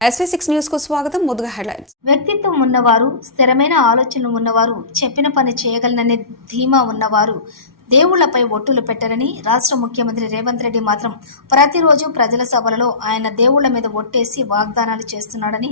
SV6 news కు స్వాగతం. ముందుగా హెడ్లైన్స్. వ్యక్తిత్వం ఉన్నవారు, స్థిరమైన ఆలోచనలు ఉన్నవారు, చెప్పిన పని చేయగలననే ధీమా ఉన్నవారు దేవుళ్లపై ఒట్టులు పెట్టరని రాష్ట్ర ముఖ్యమంత్రి రేవంత్ రెడ్డి మాత్రం ప్రతిరోజు ప్రజల సభలలో ఆయన దేవుళ్ల మీద ఒట్టేసి వాగ్దానాలు చేస్తున్నాడని,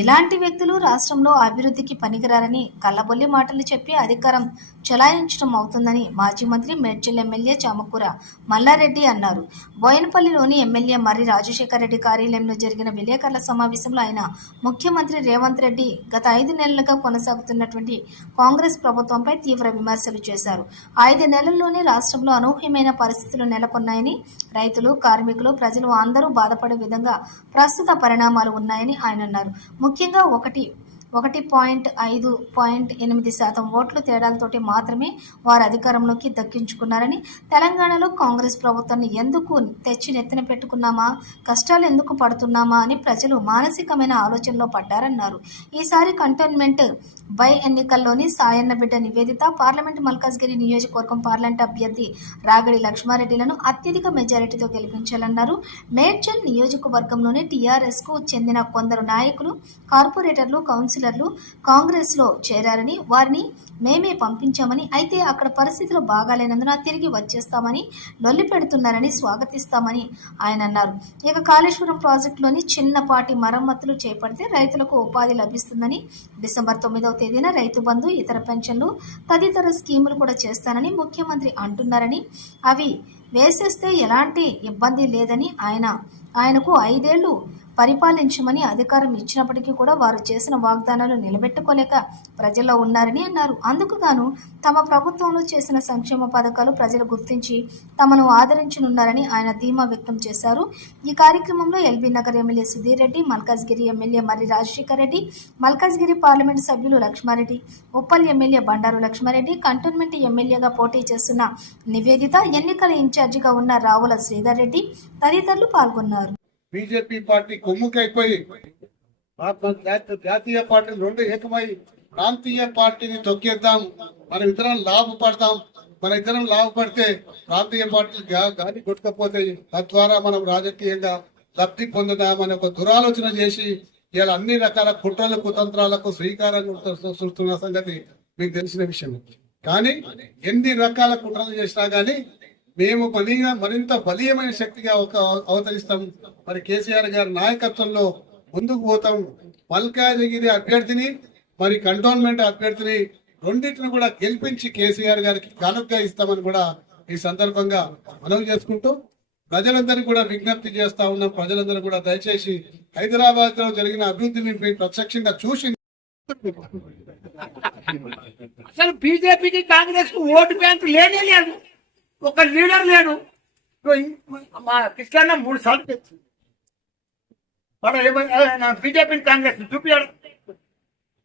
ఇలాంటి వ్యక్తులు రాష్ట్రంలో అభివృద్ధికి పనికిరారని కల్లబొల్లి మాటలు చెప్పి అధికారం చలాయించడం అవుతుందని మాజీ మంత్రి మేడ్చల్ ఎమ్మెల్యే చామకూర మల్లారెడ్డి అన్నారు. బోయినపల్లిలోని ఎమ్మెల్యే మర్రి రాజశేఖర రెడ్డి కార్యాలయంలో జరిగిన విలేకరుల సమావేశంలో ఆయన ముఖ్యమంత్రి రేవంత్ రెడ్డి గత 5 నెలలుగా కొనసాగుతున్నటువంటి కాంగ్రెస్ ప్రభుత్వంపై తీవ్ర విమర్శలు చేశారు. 5 నెలల్లోనే రాష్ట్రంలో అనూహ్యమైన పరిస్థితులు నెలకొన్నాయని, రైతులు, కార్మికులు, ప్రజలు అందరూ బాధపడే విధంగా ప్రస్తుత పరిణామాలు ఉన్నాయని ఆయన అన్నారు. ముఖ్యంగా 1.8% ఓట్లు తేడాలతోటి మాత్రమే వారు అధికారంలోకి దక్కించుకున్నారని, తెలంగాణలో కాంగ్రెస్ ప్రభుత్వాన్ని ఎందుకు తెచ్చి నెత్తిన పెట్టుకున్నామా, కష్టాలు ఎందుకు పడుతున్నామా అని ప్రజలు మానసికమైన ఆలోచనలో పడ్డారన్నారు. ఈసారి కంటోన్మెంట్ బై ఎన్నికల్లోని సాయన్న బిడ్డ నివేదిత, పార్లమెంట్ మల్కాజ్గిరి నియోజకవర్గం పార్లమెంట్ అభ్యర్థి రాగడి లక్ష్మారెడ్డిలను అత్యధిక మెజారిటీతో గెలిపించాలన్నారు. మేడ్చల్ నియోజకవర్గంలోని టీఆర్ఎస్కు చెందిన కొందరు నాయకులు, కార్పొరేటర్లు, కౌన్సిలర్లు కాంగ్రెస్లో చేరారని, వారిని మేమే పంపించామని, అయితే అక్కడ పరిస్థితులు బాగాలేనందున తిరిగి వచ్చేస్తామని లొల్లి పెడుతున్నారని స్వాగతిస్తామని ఆయన అన్నారు. ఇక కాళేశ్వరం ప్రాజెక్టులోని చిన్నపాటి మరమ్మతులు చేపడితే రైతులకు ఉపాధి లభిస్తుందని, డిసెంబర్ 9వ తేదీన రైతు బంధు, ఇతర పెన్షన్లు, తదితర స్కీములు కూడా చేస్తానని ముఖ్యమంత్రి అంటున్నారని, అవి వేసేస్తే ఎలాంటి ఇబ్బంది లేదని, ఆయనకు 5 ఏళ్లు పరిపాలించమని అధికారం ఇచ్చినప్పటికీ కూడా వారు చేసిన వాగ్దానాలు నిలబెట్టుకోలేక ప్రజల్లో ఉన్నారని అన్నారు. అందుకు గాను తమ ప్రభుత్వంలో చేసిన సంక్షేమ పథకాలు ప్రజలు గుర్తించి తమను ఆదరించనున్నారని ఆయన ధీమా వ్యక్తం చేశారు. ఈ కార్యక్రమంలో LB Nagar MLA Sudheer Reddy, Malkajgiri MLA Marri Rajasekhara Reddy, Malkajgiri parliament సభ్యులు లక్ష్మారెడ్డి, ఉప్పల్ ఎమ్మెల్యే బండారు లక్ష్మారెడ్డి, కంటోన్మెంట్ ఎమ్మెల్యేగా పోటీ చేస్తున్న నివేదిత, ఎన్నికల ఇన్ఛార్జిగా ఉన్న రావుల శ్రీధర్ రెడ్డి తదితరులు పాల్గొన్నారు. బీజేపీ పార్టీ కొమ్ముకైపోయి జాతీయ పార్టీలు రెండు ఏకమై ప్రాంతీయ పార్టీని తొక్కేద్దాం, మనం ఇతరం లాభపడతాం, లాభపడితే ప్రాంతీయ పార్టీలు గాలి కొట్టుకపోతాయి, తద్వారా మనం రాజకీయంగా లబ్ధి పొందుదామని ఒక దురాలోచన చేసి ఇలా అన్ని రకాల కుట్రల కుతంత్రాలకు శ్రీకారం చుడుతున్న సంగతి మీకు తెలిసిన విషయం. కానీ ఎన్ని రకాల కుట్రలు చేసినా గానీ మేము మరింత బలీయమైన శక్తిగా అవతరిస్తాం. మరి కేసీఆర్ గారి నాయకత్వంలో ముందుకు పోతాం. మల్కాజిగిరి అభ్యర్థిని, మరి కంటోన్మెంట్ అభ్యర్థిని రెండింటిని కూడా గెలిపించి కేసీఆర్ గారికి కానుకగా ఇస్తామని కూడా ఈ సందర్భంగా మనవి చేసుకుంటూ ప్రజలందరినీ కూడా విజ్ఞప్తి చేస్తా ఉన్నాం. ప్రజలందరూ కూడా దయచేసి హైదరాబాద్ లో జరిగిన అభివృద్ధిని ప్రత్యక్షంగా చూసి, అసలు బీజేపీకి కాంగ్రెస్ కు ఓటు బ్యాంకు లేనే లేదు, ఒక లీడర్ లేడు. మా కృష్ణ 3 సార్లు తెచ్చింది, బీజేపీ కాంగ్రెస్ చూపించాడు.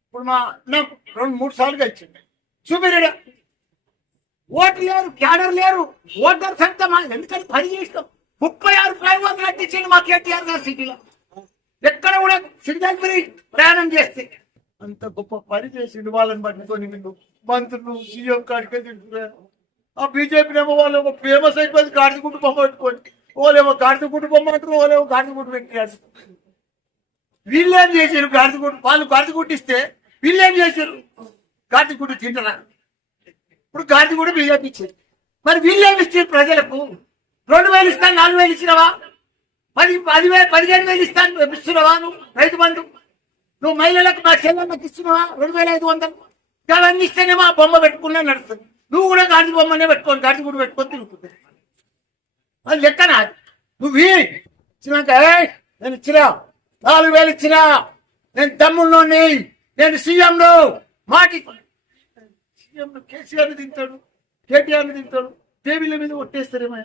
ఇప్పుడు నాకు 2-3 సార్లుగా ఇచ్చింది, చూపిరాడు. ఓటు లేరు, క్యాడర్ లేరు, ఓటర్ సంఖ్య ఎందుకని 10 చేస్తాం. 36 ఫ్లైఓవర్లు కట్టించింది మా కేటీఆర్ గారు సిటీలో. ఎక్కడ కూడా సిగ్నల్ ఫ్రీ ప్రయాణం చేస్తే అంత గొప్ప పని చేసిండు. వాళ్ళని పట్టుకొని వీళ్ళు మంత్రులు, సీఎం కాడికే తింటున్నారు. ఆ బీజేపీ ఏమో వాళ్ళు ఫేమస్ అయిపోయింది గాడిద గుడ్డు బొమ్మ పెట్టుకోండి, ఓలేమో గాడిద గుడ్డు బొమ్మ అంటారు, ఓలేమో గాడిద గుడ్డు పెట్టారు. వీళ్ళేం చేశారు? గాడిద గుడ్డు, వాళ్ళు గాడిద గుడ్డు ఇస్తే వీళ్ళేం చేశారు? గాడిద గుడ్డు తింటారా? ఇప్పుడు గాడిద గుడ్డు బీజేపీ ఇచ్చారు, మరి వీళ్ళేమి ఇచ్చారు ప్రజలకు? 2,000 ఇస్తాను, 4,000 ఇచ్చినవా? 15,000 ఇస్తాను ఇస్తున్నావా? నువ్వు రైతు బంధు నువ్వు మహిళలకు, మా చెల్లెళ్ళకి ఇస్తున్నావా 2,500? అవన్నీ ఇస్తేనేమో ఆ బొమ్మ పెట్టుకున్నా నడుస్తుంది. నువ్వు కూడా గాడిద బొమ్మనే పెట్టుకోని, గాడిద కూడా పెట్టుకొని తిరుగుతుంది. అది లెక్కనా? నువ్వు ఇచ్చినాక నేను ఇచ్చినా 4,000 ఇచ్చినా, నేను తమ్ముళ్ళని, నేను సీఎంను మాట సీఎం కేసీఆర్ని తింటాడు, కేటీఆర్ని తింటాడు. టీవీల మీద ఒట్టేస్తారేమో.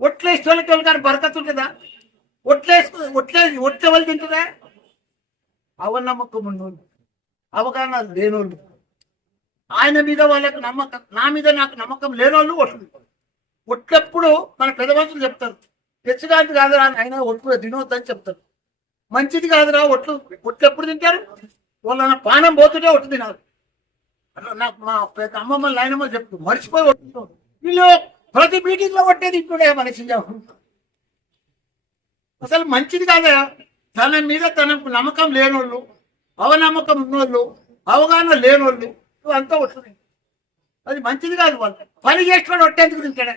ఒట్లేసి వాళ్ళకి కానీ బరకతులు కదా, ఒట్లే వాళ్ళు తింటుందా? అవనమ్మకం ఉన్నోళ్ళు, అవగాహన లేనోళ్ళు, ఆయన మీద వాళ్ళకి నమ్మకం, నా మీద నాకు నమ్మకం లేనోళ్ళు ఒట్లు. ఒట్లెప్పుడు మన పెద్ద మనుషులు చెప్తారు, తెచ్చుగాంతి కాదురా ఆయన ఒట్లు తినవద్దని చెప్తారు. మంచిది కాదురా ఒట్లెప్పుడు తింటారు? వాళ్ళ పానం పోతుంటే ఒట్టు తినాలి. నాకు మా పెద్ద అమ్మమ్మ నాయనమ్మ చెప్తూ మర్చిపోయి ఒట్టు. వీళ్ళు ప్రతి మీటింగ్ లో ఒట్టేది ఇప్పుడే మనిషి. అసలు మంచిది కాదా? తన మీద తనకు నమ్మకం లేనోళ్ళు, అవనమ్మకం ఉన్నోళ్ళు, అవగాహన లేనోళ్ళు అంతా వస్తున్నాయి. అది మంచిది కాదు. వాళ్ళు పని చేస్తున్నాడు ఒట్టేందుకు తింటాడే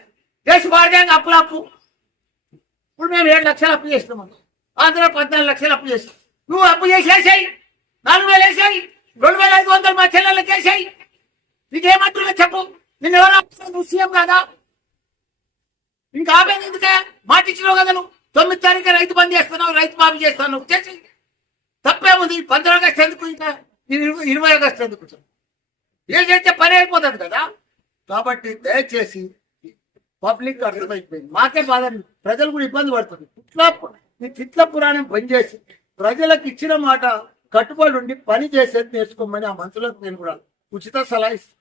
చేసి వాడేంగా అప్పు. ఇప్పుడు మేము 7 లక్షలు అప్పు చేస్తున్నాం, ఆంధ్ర 14 లక్షలు అప్పు చేస్తాం. నువ్వు అప్పు చేసి వేసాయి, 4,000 వేసాయి, 2,500 మా చెల్లెళ్ళకి వేసాయి. నీకేమంటున్నా చెప్పు. నిన్న ఎవరు నువ్వు సీఎం కాదా? ఇంకా ఆపేది ఎందుకే? మాట ఇచ్చినావు కదా నువ్వు. 9 తారీఖు రైతు బంద్ చేస్తున్నావు, రైతు మాఫీ చేస్తాను చేసి తప్పేముంది. 15 ఆగస్టు ఎందుకు, ఇంకా 20 ఆగస్టు ఎందుకు? ఏం చేస్తే పని అయిపోతుంది కదా. కాబట్టి దయచేసి పబ్లిక్ అర్థమైపోయింది. మాకే బాధ, ప్రజలు కూడా ఇబ్బంది పడుతుంది. ఈ తిట్ల పురాణం పనిచేసి ప్రజలకు ఇచ్చిన మాట కట్టుబడి ఉండి పని చేసేది నేర్చుకోమని ఆ మంత్రులకు నేను కూడా ఉచిత సలహా ఇస్తాను.